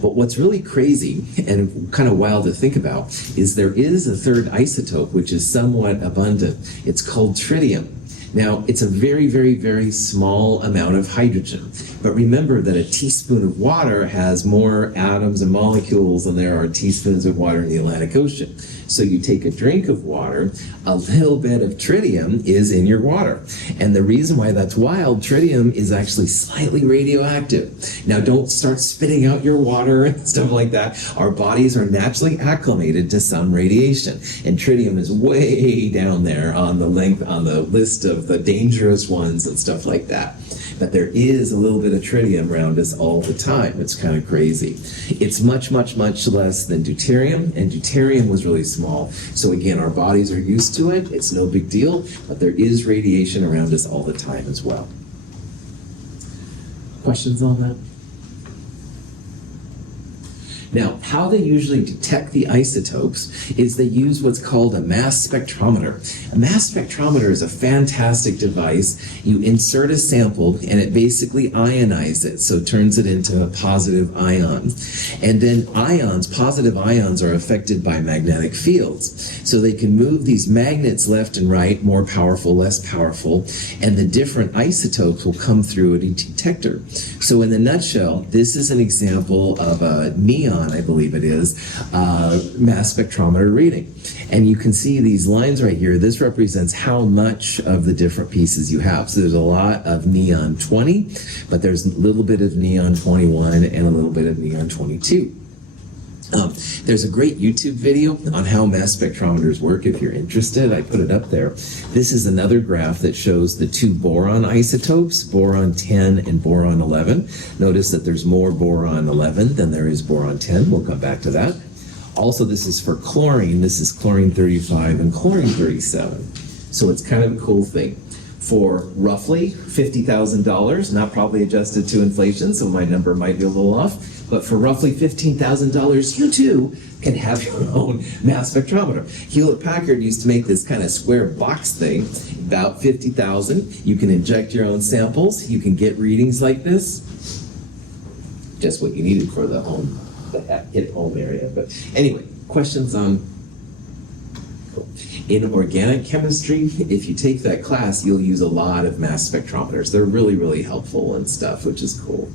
But what's really crazy and kind of wild to think about is there is a third isotope which is somewhat abundant. It's called tritium. Now, it's a very, very, very small amount of hydrogen. But remember that a teaspoon of water has more atoms and molecules than there are teaspoons of water in the Atlantic Ocean. So you take a drink of water, a little bit of tritium is in your water. And the reason why that's wild, tritium is actually slightly radioactive. Now, don't start spitting out your water and stuff like that. Our bodies are naturally acclimated to some radiation. And tritium is way down there on the list of the dangerous ones and stuff like that. But there is a little bit of tritium around us all the time. It's kind of crazy. It's much, much, much less than deuterium, and deuterium was really small. So again, our bodies are used to it. It's no big deal, but there is radiation around us all the time as well. Questions on that? Now, how they usually detect the isotopes is they use what's called a mass spectrometer. A mass spectrometer is a fantastic device. You insert a sample and it basically ionizes it, so it turns it into a positive ion. And then positive ions are affected by magnetic fields. So they can move these magnets left and right, more powerful, less powerful, and the different isotopes will come through a detector. So in the nutshell, this is an example of a neon, I believe it is, mass spectrometer reading. And you can see these lines right here. This represents how much of the different pieces you have. So there's a lot of neon 20, but there's a little bit of neon 21 and a little bit of neon 22. There's a great YouTube video on how mass spectrometers work if you're interested. I put it up there. This is another graph that shows the two boron isotopes, boron 10 and boron 11. Notice that there's more boron 11 than there is boron 10. We'll come back to that. Also, this is for chlorine. This is chlorine 35 and chlorine 37. So it's kind of a cool thing. For roughly $50,000, not probably adjusted to inflation, so my number might be a little off, but for roughly $15,000, you too can have your own mass spectrometer. Hewlett-Packard used to make this kind of square box thing, about $50,000. You can inject your own samples. You can get readings like this. Just what you needed for the home, the hit home area. But anyway, questions on? In organic chemistry, if you take that class, you'll use a lot of mass spectrometers. They're really, really helpful and stuff, which is cool.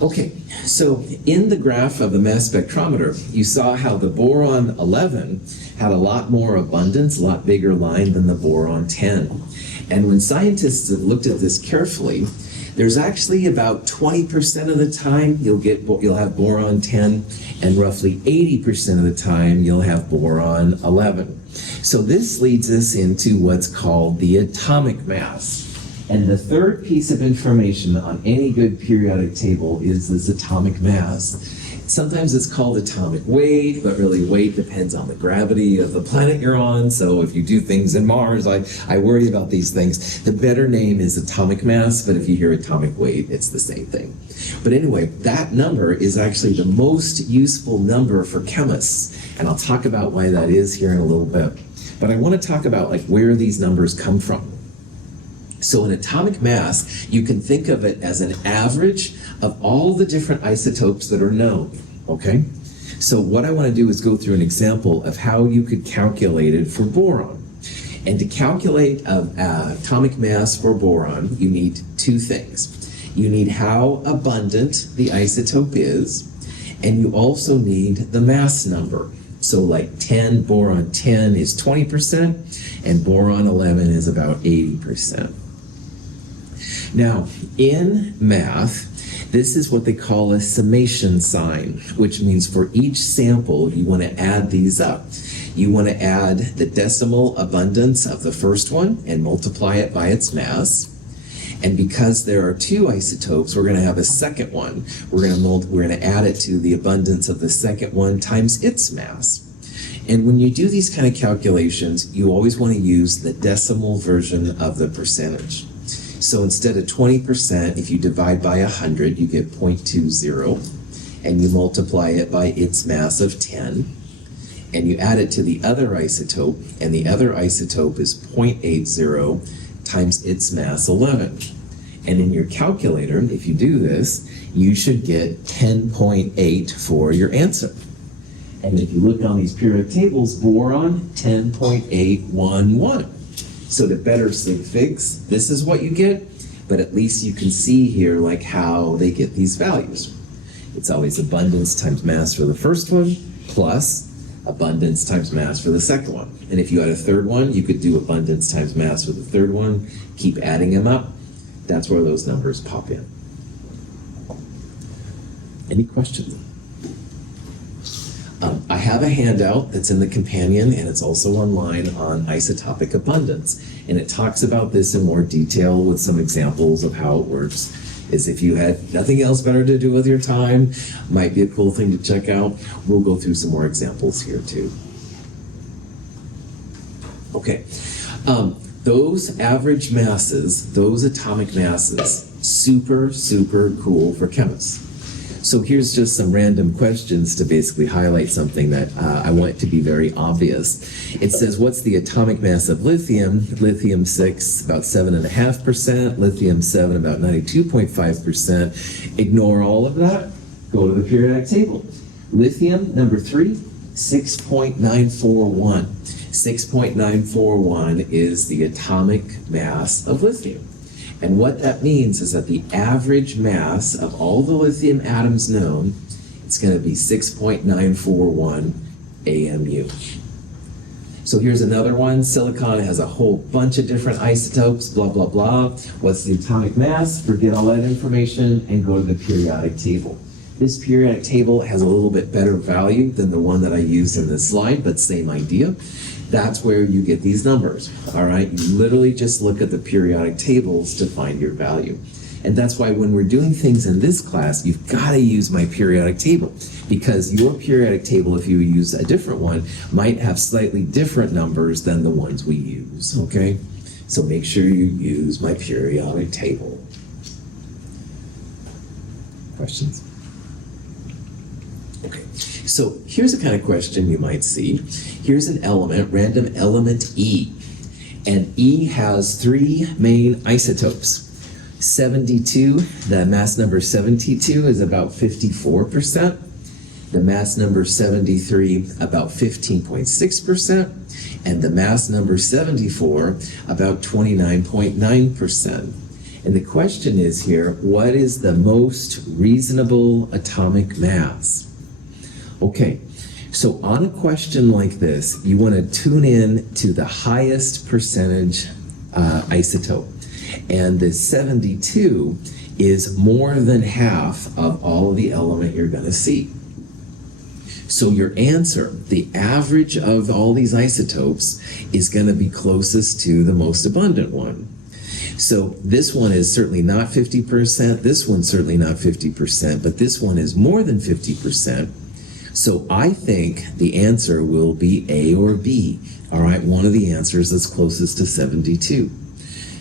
Okay, so in the graph of the mass spectrometer, you saw how the boron 11 had a lot more abundance, a lot bigger line than the boron 10. And when scientists have looked at this carefully, there's actually about 20% of the time you'll have boron 10, and roughly 80% of the time you'll have boron 11. So this leads us into what's called the atomic mass. And the third piece of information on any good periodic table is this atomic mass. Sometimes it's called atomic weight, but really weight depends on the gravity of the planet you're on. So if you do things in Mars, I worry about these things. The better name is atomic mass, but if you hear atomic weight, it's the same thing. But anyway, that number is actually the most useful number for chemists. And I'll talk about why that is here in a little bit. But I want to talk about where these numbers come from. So an atomic mass, you can think of it as an average of all the different isotopes that are known, okay? So what I want to do is go through an example of how you could calculate it for boron. And to calculate an atomic mass for boron, you need two things. You need how abundant the isotope is, and you also need the mass number. So like 10, boron 10 is 20%, and boron 11 is about 80%. Now, in math, this is what they call a summation sign, which means for each sample, you want to add these up. You want to add the decimal abundance of the first one and multiply it by its mass. And because there are two isotopes, we're going to have a second one. We're going to add it to the abundance of the second one times its mass. And when you do these kind of calculations, you always want to use the decimal version of the percentage. So instead of 20%, if you divide by 100, you get 0.20, and you multiply it by its mass of 10, and you add it to the other isotope, and the other isotope is 0.80 times its mass 11. And in your calculator, if you do this, you should get 10.8 for your answer. And if you look on these periodic tables, boron, 10.811. So to better sig figs, this is what you get, but at least you can see here how they get these values. It's always abundance times mass for the first one, plus abundance times mass for the second one. And if you had a third one, you could do abundance times mass for the third one, keep adding them up. That's where those numbers pop in. Any questions? I have a handout that's in the companion, and it's also online on isotopic abundance. And it talks about this in more detail with some examples of how it works. Is if you had nothing else better to do with your time, might be a cool thing to check out. We'll go through some more examples here too. Okay, those average masses, those atomic masses, super, super cool for chemists. So here's just some random questions to basically highlight something that I want to be very obvious. It says, what's the atomic mass of lithium? Lithium 6, about 7.5%. Lithium 7, about 92.5%. Ignore all of that. Go to the periodic table. Lithium, number 3, 6.941. 6.941 is the atomic mass of lithium. And what that means is that the average mass of all the lithium atoms known, it's going to be 6.941 AMU. So here's another one. Silicon has a whole bunch of different isotopes, blah, blah, blah. What's the atomic mass? Forget all that information and go to the periodic table. This periodic table has a little bit better value than the one that I used in this slide, but same idea. That's where you get these numbers, all right? You literally just look at the periodic tables to find your value. And that's why when we're doing things in this class, you've got to use my periodic table, because your periodic table, if you use a different one, might have slightly different numbers than the ones we use, okay? So make sure you use my periodic table. Questions? Okay, so here's the kind of question you might see. Here's an element, random element E, and E has three main isotopes. 72, the mass number 72 is about 54%. The mass number 73, about 15.6%. And the mass number 74, about 29.9%. And the question is here, what is the most reasonable atomic mass? Okay, so on a question like this, you want to tune in to the highest percentage isotope. And the 72 is more than half of all of the element you're going to see. So your answer, the average of all these isotopes, is going to be closest to the most abundant one. So this one is certainly not 50%, this one's certainly not 50%, but this one is more than 50%. So I think the answer will be A or B. All right, one of the answers that's closest to 72.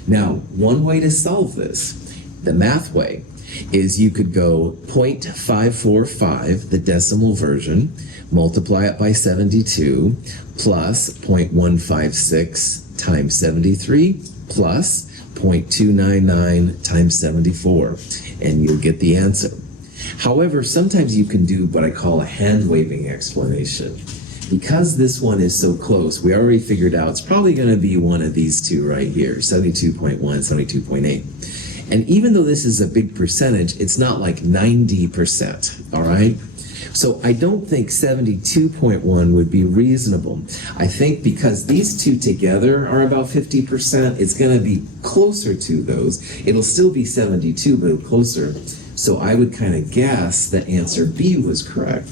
Now, one way to solve this, the math way, is you could go 0.545, the decimal version, multiply it by 72, plus 0.156 times 73, plus 0.299 times 74, and you'll get the answer. However, sometimes you can do what I call a hand-waving explanation. Because this one is so close, we already figured out it's probably going to be one of these two right here, 72.1, 72.8. And even though this is a big percentage, it's not like 90%, all right? So I don't think 72.1 would be reasonable. I think because these two together are about 50%, it's going to be closer to those. It'll still be 72, but closer. So I would kind of guess that answer B was correct.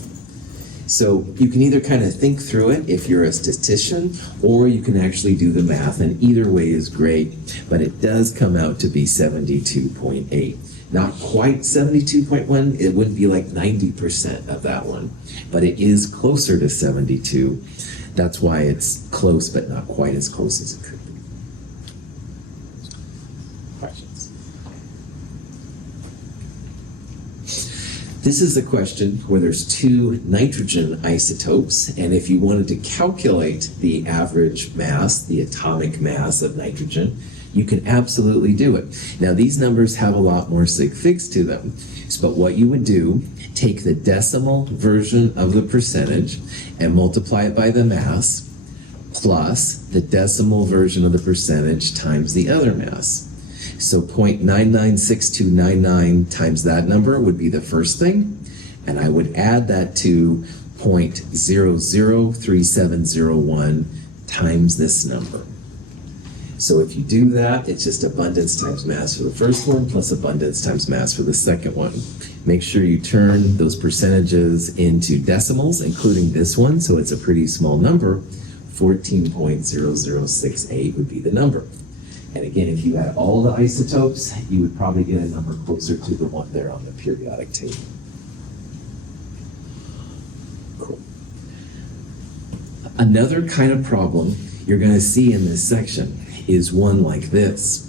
So you can either kind of think through it if you're a statistician, or you can actually do the math, and either way is great, but it does come out to be 72.8. Not quite 72.1, it wouldn't be like 90% of that one, but it is closer to 72. That's why it's close, but not quite as close as it could be. Questions? This is a question where there's two nitrogen isotopes, and if you wanted to calculate the average mass, the atomic mass of nitrogen, you can absolutely do it. Now, these numbers have a lot more sig figs to them, but what you would do, take the decimal version of the percentage and multiply it by the mass, plus the decimal version of the percentage times the other mass. So 0.996299 times that number would be the first thing, and I would add that to 0.003701 times this number. So if you do that, it's just abundance times mass for the first one, plus abundance times mass for the second one. Make sure you turn those percentages into decimals, including this one, so it's a pretty small number. 14.0068 would be the number. And again, if you had all the isotopes, you would probably get a number closer to the one there on the periodic table. Cool. Another kind of problem you're going to see in this section is one like this.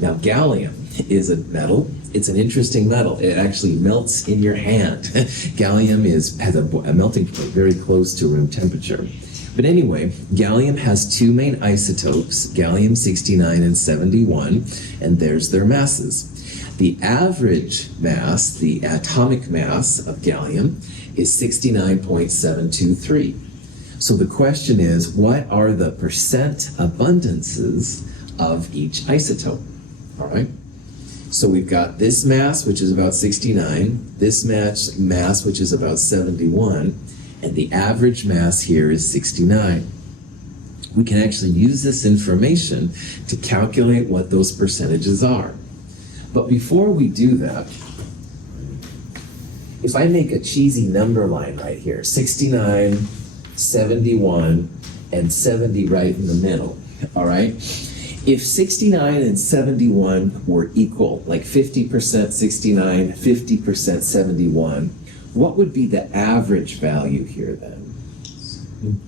Now, gallium is a metal. It's an interesting metal. It actually melts in your hand. Gallium has a melting point very close to room temperature. But anyway, gallium has two main isotopes, gallium-69 and 71, and there's their masses. The average mass, the atomic mass of gallium, is 69.723. So the question is, what are the percent abundances of each isotope? All right. So we've got this mass, which is about 69, this mass, which is about 71, and the average mass here is 69. We can actually use this information to calculate what those percentages are. But before we do that, if I make a cheesy number line right here, 69, 71, and 70 right in the middle, all right? If 69 and 71 were equal, like 50% 69, 50% 71, what would be the average value here then?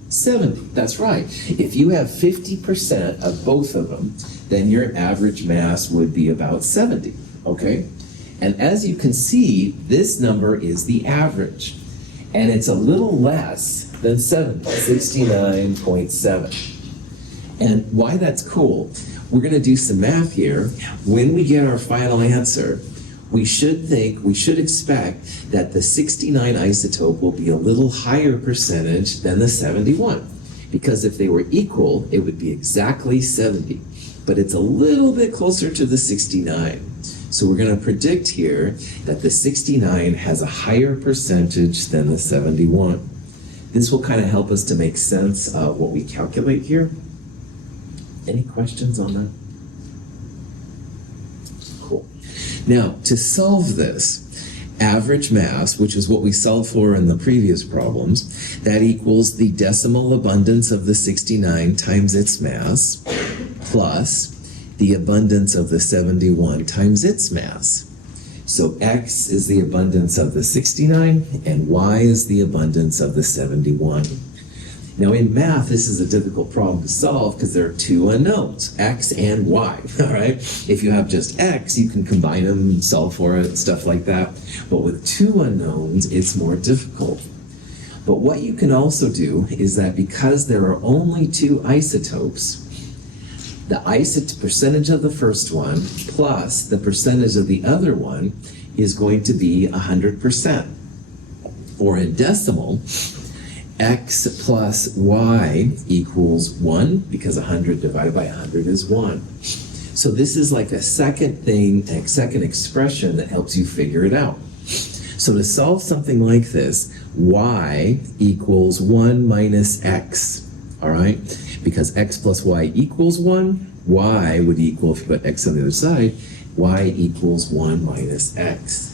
70, that's right. If you have 50% of both of them, then your average mass would be about 70, okay? And as you can see, this number is the average, and it's a little less than 70, 69.7. And why that's cool, we're gonna do some math here. When we get our final answer, we should expect that the 69 isotope will be a little higher percentage than the 71. Because if they were equal, it would be exactly 70. But it's a little bit closer to the 69. So we're going to predict here that the 69 has a higher percentage than the 71. This will kind of help us to make sense of what we calculate here. Any questions on that? Cool. Now, to solve this, average mass, which is what we solved for in the previous problems, that equals the decimal abundance of the 69 times its mass, plus the abundance of the 71 times its mass. So X is the abundance of the 69, and Y is the abundance of the 71. Now in math, this is a difficult problem to solve because there are two unknowns, X and Y, all right? If you have just X, you can combine them and solve for it, stuff like that. But with two unknowns, it's more difficult. But what you can also do is that because there are only two isotopes, the percentage of the first one plus the percentage of the other one is going to be 100%. Or in decimal, X plus Y equals 1, because 100 divided by 100 is 1. So this is like a second expression that helps you figure it out. So to solve something like this, Y equals 1 minus X, all right? Because X plus Y equals 1, Y would equal, if you put X on the other side, Y equals 1 minus X.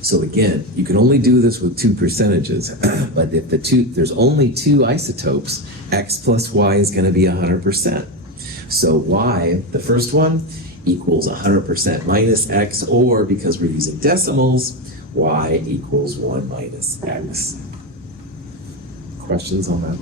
So again, you can only do this with two percentages, but if there's only two isotopes, X plus Y is going to be 100%. So Y, the first one, equals 100% minus X, or because we're using decimals, Y equals 1 minus X. Questions on that?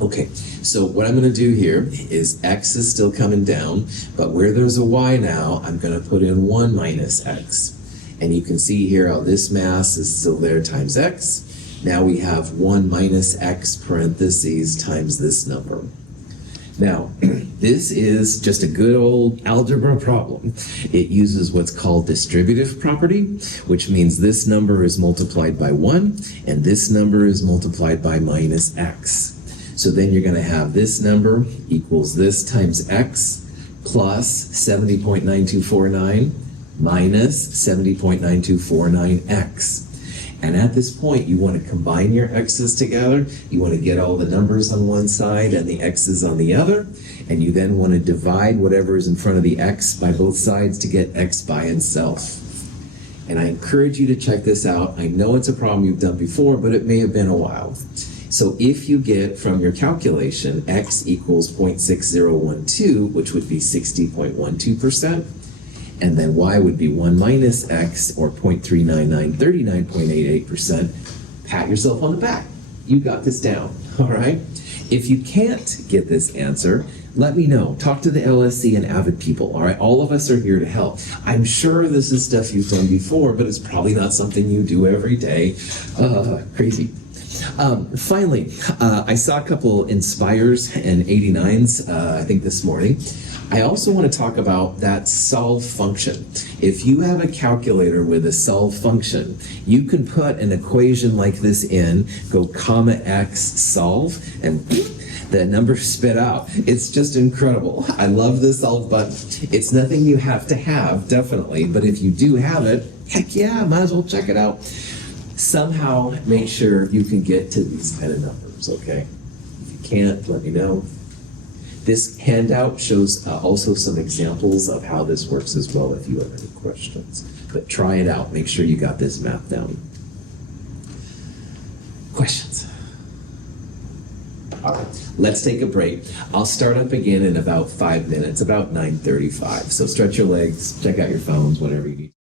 Okay, so what I'm going to do here is X is still coming down, but where there's a Y now, I'm going to put in 1 minus X. And you can see here how this mass is still there times X. Now we have 1 minus X parentheses times this number. Now, this is just a good old algebra problem. It uses what's called distributive property, which means this number is multiplied by 1, and this number is multiplied by minus X. So then you're going to have this number equals this times X plus 70.9249 minus 70.9249X. And at this point, you want to combine your X's together. You want to get all the numbers on one side and the X's on the other. And you then want to divide whatever is in front of the X by both sides to get X by itself. And I encourage you to check this out. I know it's a problem you've done before, but it may have been a while. So if you get from your calculation X equals 0.6012, which would be 60.12%, and then Y would be 1 minus X, or 0.399, 39.88%, pat yourself on the back. You got this down, all right? If you can't get this answer, let me know. Talk to the LSC and AVID people, all right? All of us are here to help. I'm sure this is stuff you've done before, but it's probably not something you do every day. Crazy. Finally, I saw a couple Inspires and 89s, I think this morning. I also want to talk about that solve function. If you have a calculator with a solve function, you can put an equation like this in, go comma X solve, and the number spit out. It's just incredible. I love the solve button. It's nothing you have to have, definitely, but if you do have it, heck yeah, might as well check it out. Somehow make sure you can get to these kind of numbers, okay? If you can't, let me know. This handout shows also some examples of how this works as well if you have any questions. questions. But try it out. Make sure you got this map down. Questions? All right, let's take a break. I'll start up again in about 5 minutes, about 9:35. So stretch your legs, check out your phones, whatever you need.